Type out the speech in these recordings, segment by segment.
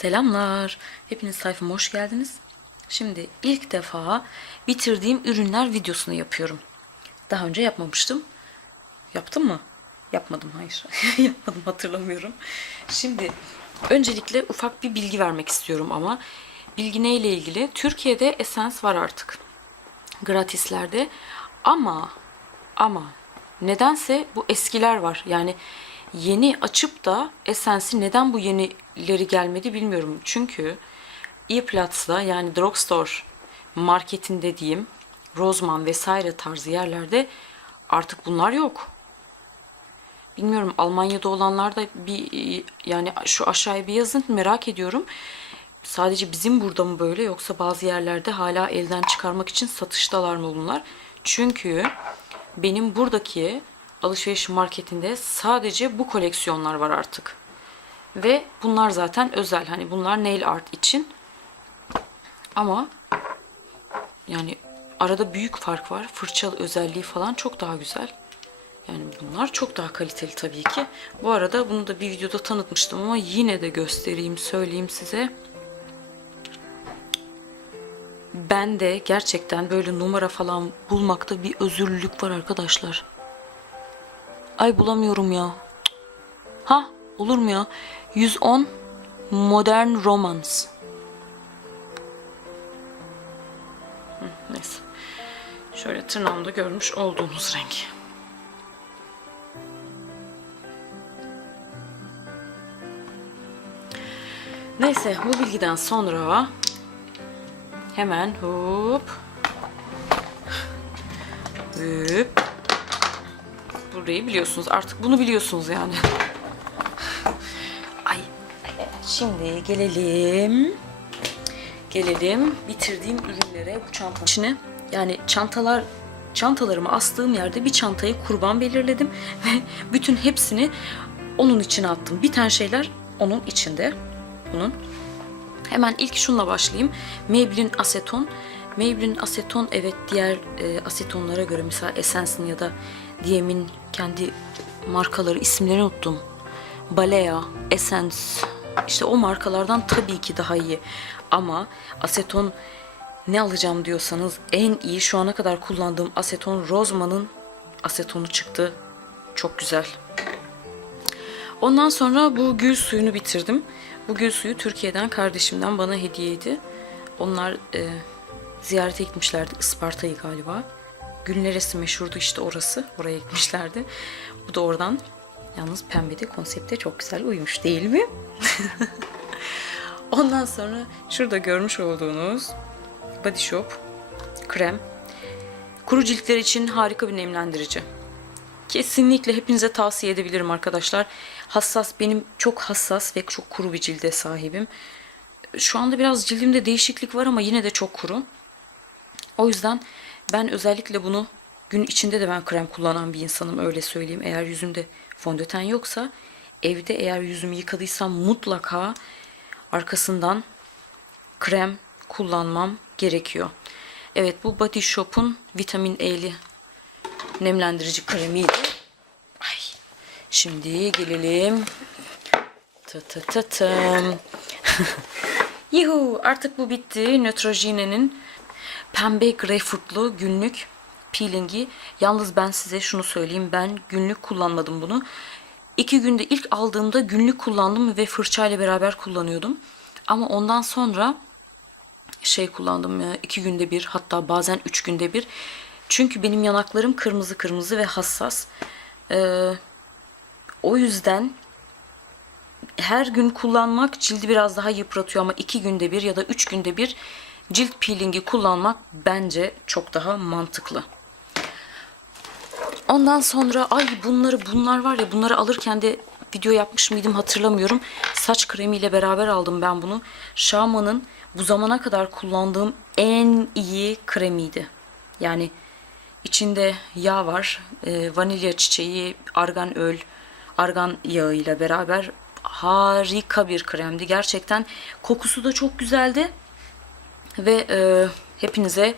Selamlar. Hepiniz sayfama hoş geldiniz. Şimdi ilk defa bitirdiğim ürünler videosunu yapıyorum. Daha önce yapmamıştım. Yaptım mı? Yapmadım hayır. Yapmadım hatırlamıyorum. Şimdi öncelikle ufak bir bilgi vermek istiyorum ama bilgi neyle ilgili? Türkiye'de Essence var artık. Gratislerde ama ama nedense bu eskiler var. Yani yeni açıp da Essence'i neden bu yenileri gelmedi bilmiyorum. Çünkü E-Platz'da yani drugstore marketinde diyeyim Roseman vesaire tarzı yerlerde artık bunlar yok. Bilmiyorum Almanya'da olanlar da bir yani şu aşağıya bir yazın merak ediyorum. Sadece bizim burada mı böyle yoksa bazı yerlerde hala elden çıkarmak için satıştalar mı bunlar? Çünkü benim buradaki alışveriş marketinde sadece bu koleksiyonlar var artık. Ve bunlar zaten özel. Hani bunlar nail art için. Ama yani arada büyük fark var. Fırça özelliği falan çok daha güzel. Yani bunlar çok daha kaliteli tabii ki. Bu arada bunu da bir videoda tanıtmıştım ama yine de göstereyim, söyleyeyim size. Ben de gerçekten böyle numara falan bulmakta bir özürlülük var arkadaşlar. Ay bulamıyorum ya. Ha olur mu ya? 110 Modern Romance. Hı, neyse. Şöyle tırnağımda görmüş olduğunuz renk. Neyse bu bilgiden sonra hemen hop hop burayı biliyorsunuz artık bunu biliyorsunuz yani. Ay şimdi gelelim gelelim bitirdiğim ürünlere bu çantanın içine yani çantalar çantalarımı astığım yerde bir çantayı kurban belirledim ve bütün hepsini onun içine attım. Biten şeyler onun içinde. Bunun. Hemen ilk şunla başlayayım. Maybelline aseton. Maybelline aseton evet diğer e, asetonlara göre mesela Essence'in ya da Diem'in kendi markaları isimlerini unuttum. Balea, Essence işte o markalardan tabii ki daha iyi. Ama aseton ne alacağım diyorsanız en iyi şu ana kadar kullandığım aseton Roseman'ın asetonu çıktı. Çok güzel. Ondan sonra bu gül suyunu bitirdim. Bu gül suyu Türkiye'den kardeşimden bana hediyeydi. Onlar e, ziyarete gitmişlerdi Isparta'yı galiba. Gül neresi meşhurdu işte orası. Oraya gitmişlerdi. Bu da oradan. Yalnız pembe de konsepte çok güzel uymuş değil mi? Ondan sonra şurada görmüş olduğunuz Body Shop krem. Kuru ciltler için harika bir nemlendirici. Kesinlikle hepinize tavsiye edebilirim arkadaşlar. Hassas, benim çok hassas ve çok kuru bir cilde sahibim. Şu anda biraz cildimde değişiklik var ama yine de çok kuru. O yüzden ben özellikle bunu gün içinde de ben krem kullanan bir insanım öyle söyleyeyim. Eğer yüzümde fondöten yoksa evde eğer yüzümü yıkadıysam mutlaka arkasından krem kullanmam gerekiyor. Evet bu Body Shop'un vitamin E'li nemlendirici kremiydi. Ay. Şimdi gelelim. Tı tı tı tım. Yuhu artık bu bitti. Neutrogene'nin pembe greyfurtlu günlük peelingi. Yalnız ben size şunu söyleyeyim. Ben günlük kullanmadım bunu. İki günde ilk aldığımda günlük kullandım ve fırçayla beraber kullanıyordum. Ama ondan sonra şey kullandım iki günde bir hatta bazen üç günde bir. Çünkü benim yanaklarım kırmızı kırmızı ve hassas. Ee, o yüzden her gün kullanmak cildi biraz daha yıpratıyor ama iki günde bir ya da üç günde bir cilt peelingi kullanmak bence çok daha mantıklı. Ondan sonra ay bunları bunlar var ya bunları alırken de video yapmış mıydım hatırlamıyorum. Saç kremiyle beraber aldım ben bunu. Şaman'ın bu zamana kadar kullandığım en iyi kremiydi. Yani içinde yağ var, e, vanilya çiçeği, argan öl, argan yağı ile beraber harika bir kremdi. Gerçekten kokusu da çok güzeldi. Ve e, hepinize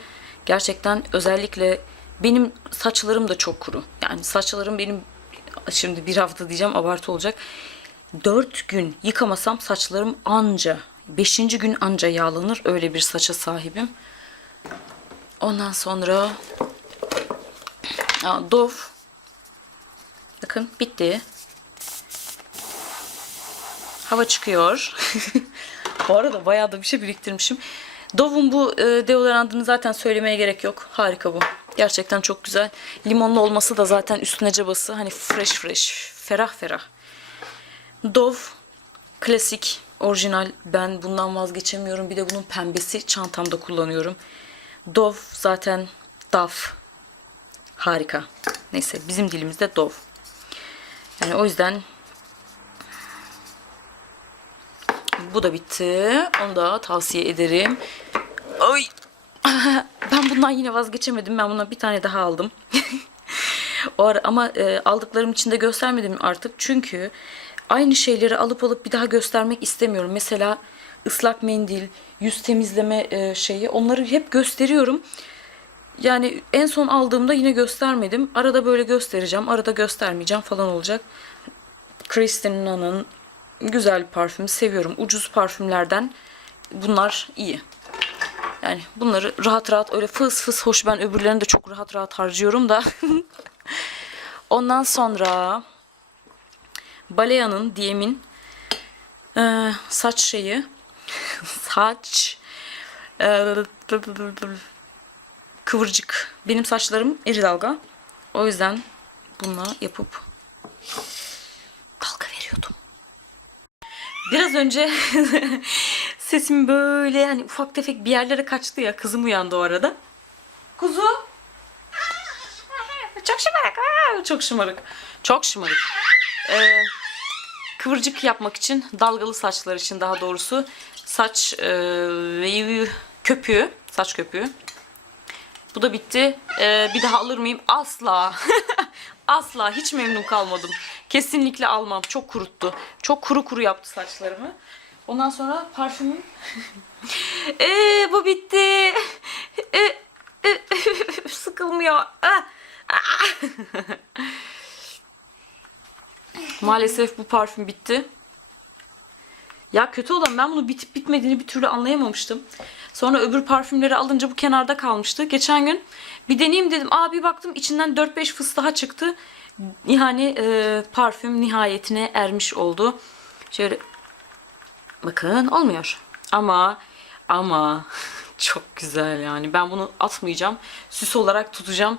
gerçekten özellikle benim saçlarım da çok kuru. Yani saçlarım benim şimdi bir hafta diyeceğim abartı olacak. 4 gün yıkamasam saçlarım anca Beşinci gün anca yağlanır. Öyle bir saça sahibim. Ondan sonra Aa, Dove. Bakın bitti. Hava çıkıyor. bu arada bayağı da bir şey biriktirmişim. Dove'un bu e, deodorantını zaten söylemeye gerek yok. Harika bu. Gerçekten çok güzel. Limonlu olması da zaten üstüne cabası. Hani fresh fresh. Ferah ferah. Dove klasik, orijinal. Ben bundan vazgeçemiyorum. Bir de bunun pembesi çantamda kullanıyorum. Dove zaten Dove. Harika. Neyse bizim dilimizde Dove. Yani o yüzden bu da bitti. Onu da tavsiye ederim. Ay. Ben bundan yine vazgeçemedim. Ben buna bir tane daha aldım. o ara, ama e, aldıklarım içinde göstermedim artık. Çünkü aynı şeyleri alıp alıp bir daha göstermek istemiyorum. Mesela ıslak mendil, yüz temizleme e, şeyi onları hep gösteriyorum. Yani en son aldığımda yine göstermedim. Arada böyle göstereceğim, arada göstermeyeceğim falan olacak. Kristen Nunn'ın güzel parfüm seviyorum. Ucuz parfümlerden bunlar iyi. Yani bunları rahat rahat öyle fıs fıs hoş ben öbürlerini de çok rahat rahat harcıyorum da. Ondan sonra Balea'nın Diem'in e, saç şeyi saç e, kıvırcık. Benim saçlarım eri dalga. O yüzden bununla yapıp dalga veriyordum. Biraz önce sesim böyle hani ufak tefek bir yerlere kaçtı ya. Kızım uyandı o arada. Kuzu. Çok şımarık. Çok şımarık. Çok şımarık. Ee, kıvırcık yapmak için, dalgalı saçlar için daha doğrusu saç e, köpüğü, saç köpüğü. Bu da bitti. Ee, bir daha alır mıyım? Asla. Asla. Hiç memnun kalmadım. Kesinlikle almam. Çok kuruttu. Çok kuru kuru yaptı saçlarımı. Ondan sonra parfümüm. ee, bu bitti. Ee, e, sıkılmıyor. Ah, ah. Maalesef bu parfüm bitti. Ya kötü olan ben bunu bitip bitmediğini bir türlü anlayamamıştım. Sonra öbür parfümleri alınca bu kenarda kalmıştı. Geçen gün bir deneyeyim dedim. Aa bir baktım içinden 4-5 fıs daha çıktı. Yani e, parfüm nihayetine ermiş oldu. Şöyle bakın olmuyor. Ama ama çok güzel yani. Ben bunu atmayacağım. Süs olarak tutacağım.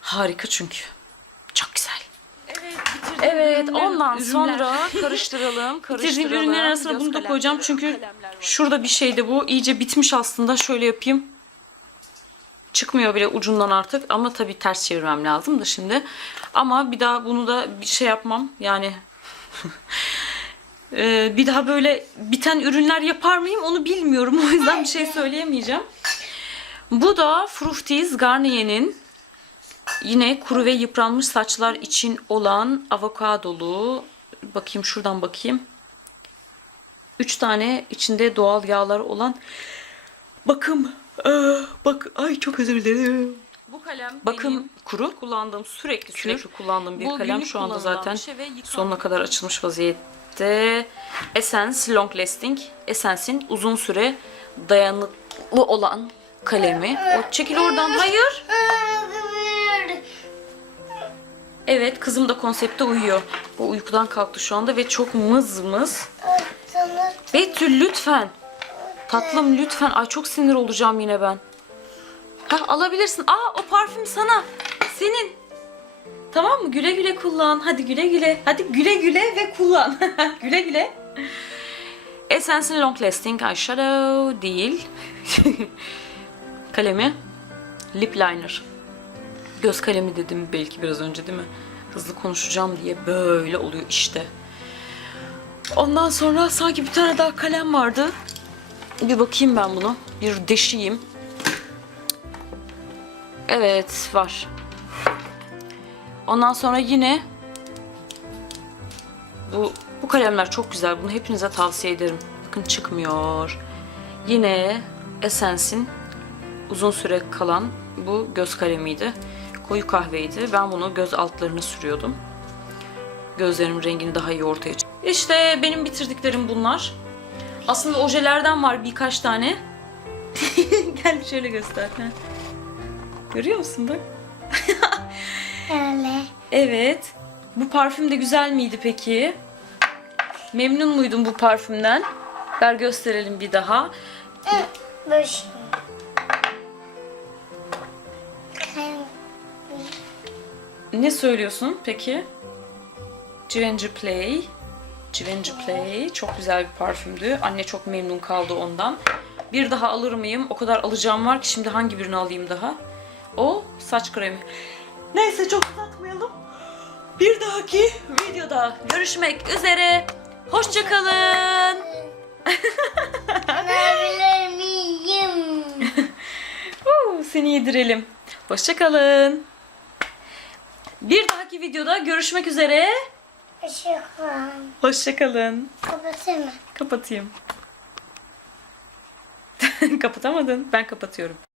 Harika çünkü. Evet, ondan sonra karıştıralım, karıştıralım. Bitirdiğim ürünler arasına bunu da koyacağım çünkü şurada bir şeydi bu. İyice bitmiş aslında. Şöyle yapayım. Çıkmıyor bile ucundan artık ama tabii ters çevirmem lazım da şimdi. Ama bir daha bunu da bir şey yapmam. Yani Ee, bir daha böyle biten ürünler yapar mıyım onu bilmiyorum. O yüzden bir şey söyleyemeyeceğim. Bu da Fructis Garnier'in Yine kuru ve yıpranmış saçlar için olan avokadolu. Bakayım şuradan bakayım. 3 tane içinde doğal yağlar olan bakım. Aa, bak ay çok özür dilerim. Bu kalem Bakım benim kuru. kullandığım sürekli Sürekli sürekli kullandığım bir Bu kalem şu anda zaten şey sonuna kadar açılmış vaziyette. Essence Long Lasting. Essence'in uzun süre dayanıklı olan kalemi. O çekil oradan. Hayır. Evet kızım da konsepte uyuyor. O uykudan kalktı şu anda ve çok mız mız. Betül lütfen. Tatlım lütfen. Ay çok sinir olacağım yine ben. Ha alabilirsin. Aa o parfüm sana. Senin. Tamam mı? Güle güle kullan. Hadi güle güle. Hadi güle güle ve kullan. güle güle. Essence'in Long Lasting Eyeshadow değil. Kalemi. Lip Liner. Göz kalemi dedim belki biraz önce değil mi? Hızlı konuşacağım diye böyle oluyor işte. Ondan sonra sanki bir tane daha kalem vardı. Bir bakayım ben bunu. Bir deşeyim. Evet var. Ondan sonra yine bu bu kalemler çok güzel. Bunu hepinize tavsiye ederim. Bakın çıkmıyor. Yine Essence'in uzun süre kalan bu göz kalemiydi. Koyu kahveydi. Ben bunu göz altlarına sürüyordum. Gözlerimin rengini daha iyi ortaya çık. İşte benim bitirdiklerim bunlar. Aslında ojelerden var birkaç tane. Gel şöyle göster. ha. Görüyor musun bak? Öyle. Evet. Bu parfüm de güzel miydi peki? Memnun muydun bu parfümden? Ver gösterelim bir daha. Böyle Ne söylüyorsun peki? Givenchy Play. Givenchy Play. Çok güzel bir parfümdü. Anne çok memnun kaldı ondan. Bir daha alır mıyım? O kadar alacağım var ki şimdi hangi birini alayım daha? O saç kremi. Neyse çok uzatmayalım. Bir dahaki videoda görüşmek üzere. Hoşçakalın. Seni yedirelim. Hoşçakalın. Bir dahaki videoda görüşmek üzere. Işıkla. Hoşçakalın. Kapatayım mı? Kapatayım. Kapatamadın. Ben kapatıyorum.